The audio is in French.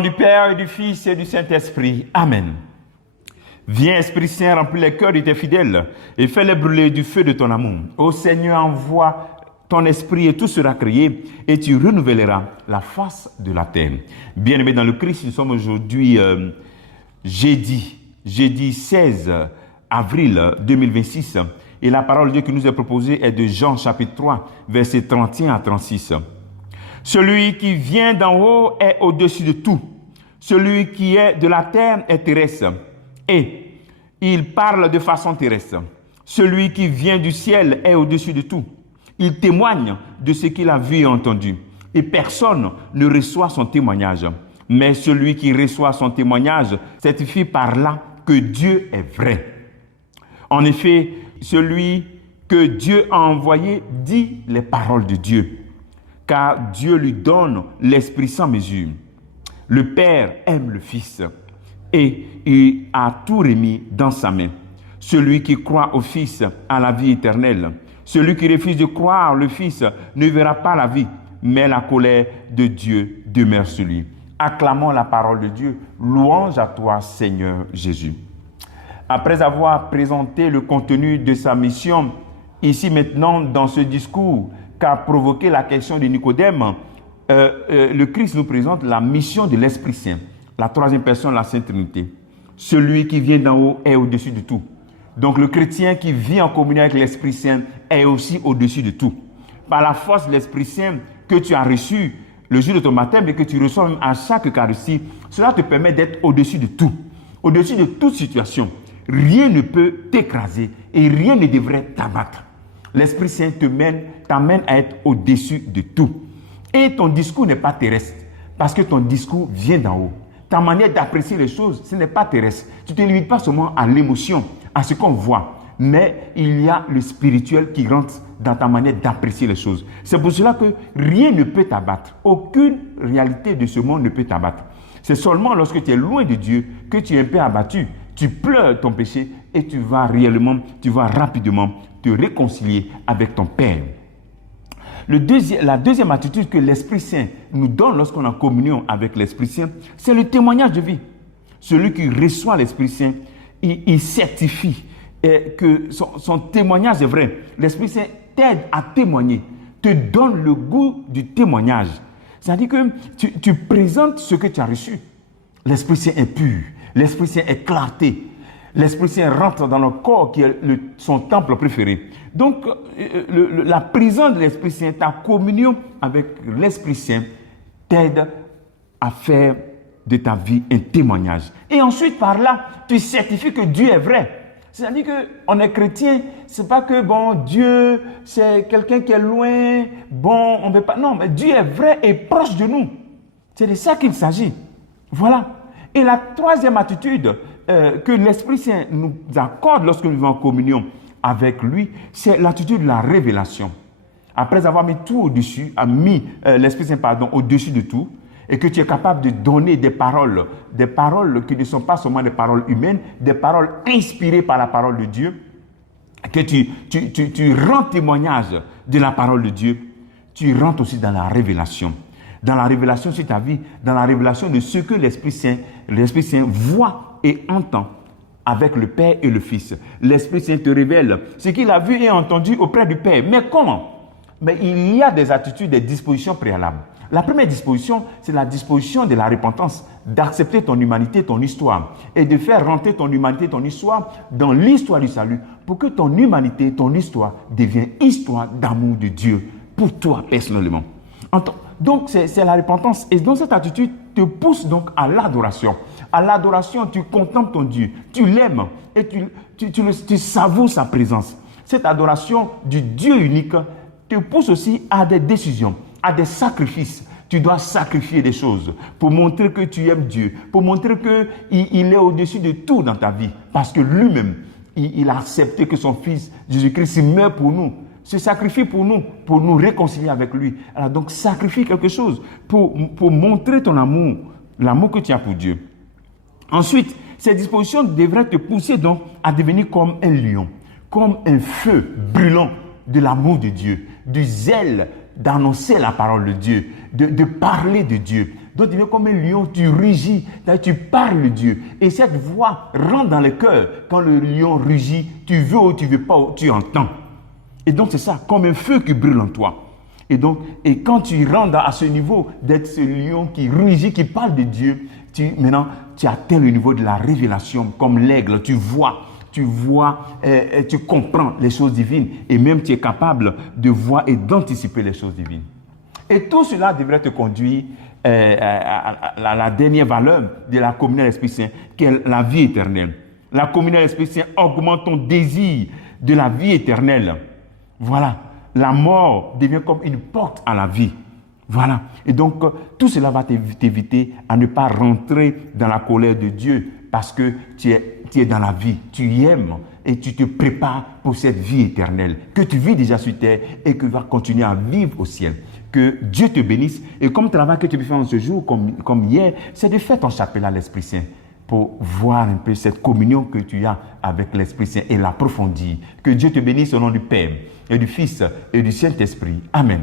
nom du Père et du Fils et du Saint-Esprit. Amen. Viens, Esprit Saint, remplis les cœurs de tes fidèles et fais-les brûler du feu de ton amour. Ô Seigneur, envoie ton esprit et tout sera créé et tu renouvelleras la face de la terre. Bien-aimés dans le Christ, nous sommes aujourd'hui jeudi 16 avril 2026 et la parole de Dieu qui nous est proposée est de Jean chapitre 3, versets 31 à 36. Celui qui vient d'en haut est au-dessus de tout. Celui qui est de la terre est terrestre. Et il parle de façon terrestre. Celui qui vient du ciel est au-dessus de tout. Il témoigne de ce qu'il a vu et entendu. Et personne ne reçoit son témoignage. Mais celui qui reçoit son témoignage certifie par là que Dieu est vrai. En effet, celui que Dieu a envoyé dit les paroles de Dieu. Car Dieu lui donne l'Esprit sans mesure. Le Père aime le Fils et il a tout remis dans sa main. Celui qui croit au Fils a la vie éternelle. Celui qui refuse de croire le Fils ne verra pas la vie, mais la colère de Dieu demeure sur lui. Acclamons la parole de Dieu. Louange à toi, Seigneur Jésus. Après avoir présenté le contenu de sa mission, ici maintenant dans ce discours, qu'a provoqué la question de Nicodème, le Christ nous présente la mission de l'Esprit Saint, la troisième personne de la Sainte Trinité. Celui qui vient d'en haut est au-dessus de tout. Donc le chrétien qui vit en communion avec l'Esprit Saint est aussi au-dessus de tout. Par la force de l'Esprit Saint que tu as reçu le jour de ton baptême et que tu reçois même à chaque Eucharistie, cela te permet d'être au-dessus de tout, au-dessus de toute situation. Rien ne peut t'écraser et rien ne devrait t'abattre. L'Esprit Saint t'amène à être au-dessus de tout. Et ton discours n'est pas terrestre, parce que ton discours vient d'en haut. Ta manière d'apprécier les choses, ce n'est pas terrestre. Tu ne te limites pas seulement à l'émotion, à ce qu'on voit, mais il y a le spirituel qui rentre dans ta manière d'apprécier les choses. C'est pour cela que rien ne peut t'abattre. Aucune réalité de ce monde ne peut t'abattre. C'est seulement lorsque tu es loin de Dieu que tu es un peu abattu. Tu pleures ton péché et tu vas rapidement te réconcilier avec ton Père. La deuxième attitude que l'Esprit Saint nous donne lorsqu'on est en communion avec l'Esprit Saint, c'est le témoignage de vie. Celui qui reçoit l'Esprit Saint, il certifie que son témoignage est vrai. L'Esprit Saint t'aide à témoigner, te donne le goût du témoignage. C'est-à-dire que tu présentes ce que tu as reçu. L'Esprit Saint est pur, l'Esprit Saint est clarté. L'Esprit Saint rentre dans le corps qui est son temple préféré. Donc, la présence de l'Esprit Saint, ta communion avec l'Esprit Saint t'aide à faire de ta vie un témoignage. Et ensuite, par là, tu certifies que Dieu est vrai. C'est-à-dire qu'on est chrétien, c'est pas que, Dieu, c'est quelqu'un qui est loin, on ne peut pas... Non, mais Dieu est vrai et proche de nous. C'est de ça qu'il s'agit. Voilà. Et la troisième attitude que l'Esprit Saint nous accorde lorsque nous vivons en communion avec lui, c'est l'attitude de la révélation. Après avoir mis tout au-dessus, l'Esprit Saint au-dessus de tout, et que tu es capable de donner des paroles qui ne sont pas seulement des paroles humaines, des paroles inspirées par la parole de Dieu, que tu rends témoignage de la parole de Dieu, tu rentres aussi dans la révélation. Dans la révélation sur ta vie, dans la révélation de ce que l'Esprit Saint voit et entend avec le Père et le Fils. L'Esprit Saint te révèle ce qu'il a vu et entendu auprès du Père. Mais comment? Mais il y a des attitudes, des dispositions préalables. La première disposition, c'est la disposition de la repentance, d'accepter ton humanité, ton histoire, et de faire rentrer ton humanité, ton histoire dans l'histoire du salut, pour que ton humanité, ton histoire devienne histoire d'amour de Dieu pour toi personnellement. Donc, c'est la repentance. Et donc, cette attitude te pousse donc à l'adoration. À l'adoration, tu contemples ton Dieu, tu l'aimes et tu savoures sa présence. Cette adoration du Dieu unique te pousse aussi à des décisions, à des sacrifices. Tu dois sacrifier des choses pour montrer que tu aimes Dieu, pour montrer qu'il est au-dessus de tout dans ta vie. Parce que lui-même, il a accepté que son Fils, Jésus-Christ, meure pour nous. Se sacrifie pour nous réconcilier avec lui. Alors donc, sacrifie quelque chose pour montrer ton amour, l'amour que tu as pour Dieu. Ensuite, ces dispositions devraient te pousser donc à devenir comme un lion, comme un feu brûlant de l'amour de Dieu, du zèle d'annoncer la parole de Dieu, de parler de Dieu, Donc tu es comme un lion, tu rugis, tu parles de Dieu. Et cette voix rentre dans le cœur. Quand le lion rugit, tu veux ou tu ne veux pas, tu entends. Et donc c'est ça, comme un feu qui brûle en toi. Et quand tu rentres à ce niveau d'être ce lion qui rugit, qui parle de Dieu, maintenant tu atteins le niveau de la révélation, comme l'aigle, tu vois, tu comprends les choses divines et même tu es capable de voir et d'anticiper les choses divines. Et tout cela devrait te conduire à la dernière valeur de la communion à l'Esprit Saint, qui est la vie éternelle. La communion à l'Esprit Saint augmente ton désir de la vie éternelle. Voilà. La mort devient comme une porte à la vie. Voilà. Et donc, tout cela va t'éviter à ne pas rentrer dans la colère de Dieu parce que tu es dans la vie, tu aimes et tu te prépares pour cette vie éternelle que tu vis déjà sur terre et que tu vas continuer à vivre au ciel. Que Dieu te bénisse. Et comme travail que tu peux faire en ce jour, comme hier, c'est de faire ton chapelet à l'Esprit Saint pour voir un peu cette communion que tu as avec l'Esprit Saint et l'approfondir. Que Dieu te bénisse au nom du Père et du Fils et du Saint-Esprit. Amen.